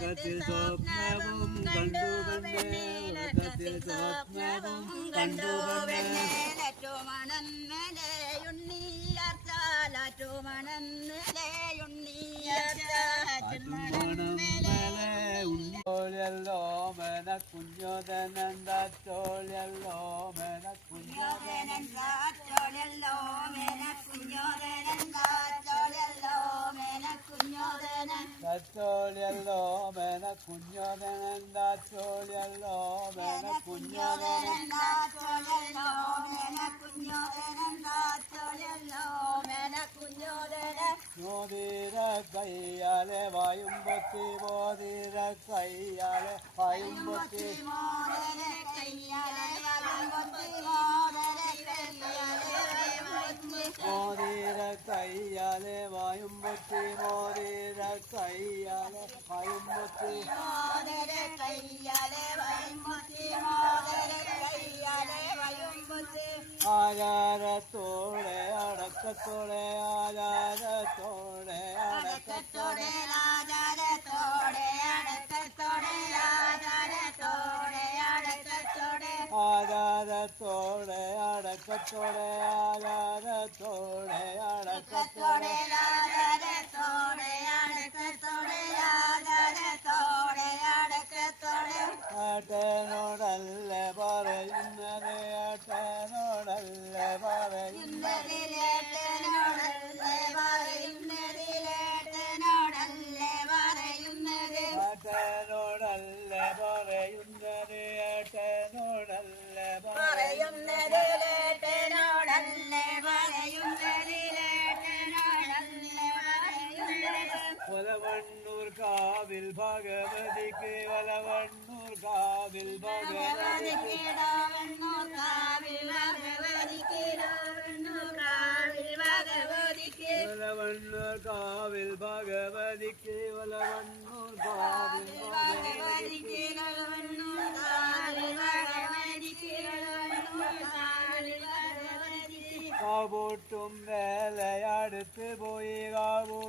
ഉറക്കത്തിൽ സ്വപ്നവും കണ്ടു ഉറക്കത്തിൽ സ്വപ്നവും കണ്ടു പെണ്ണേ. ചോഴല്ലോ മേന കുഞ്ഞോദനന്ദോഴല്ലോ മേന കുഞ്ഞോദനൻ ചോഴല്ലോ മേന കുഞ്ഞോദനന്ദോഴല്ലോ മേന കുഞ്ഞോദനൻ മോതിര കയ്യാലെ വായുമ്പത്തി പൊത്തി മോതിര കയ്യാലെ വായും പൊത്തി മോതിര കയ്യാലെ கையாலே வாயும்பொற்றி மோதிர கையாலே வாயும்பொற்றி மோதிர கையாலே வாயும்பொற்றி மோதிர கையாலே வாயும்பொற்றி ஆகாரத்தோட அடக்கத்தோட ஆகாரத்தோட அடக்கத்தோட അടക്കത്തോടെ ആചാരത്തോടെ അടക്കത്തോടെ ഏട്ടനോടല്ലേ പറയുന്നത് ഏട്ടനോടല്ലേ പറയുന്നത്. കാവിൽ ഭഗവതിക്ക് വലവണ്ണൂർ കാവിൽ ഭഗവതിക്ക് വലവണ്ണൂർ കാവിൽ ഭഗവതിക്ക് വലവണ്ണൂർ കാവിൽ ഭഗവതിക്ക് കാവൂട്ടും വേലയടുത്ത് പോയി കാവൂട്ടും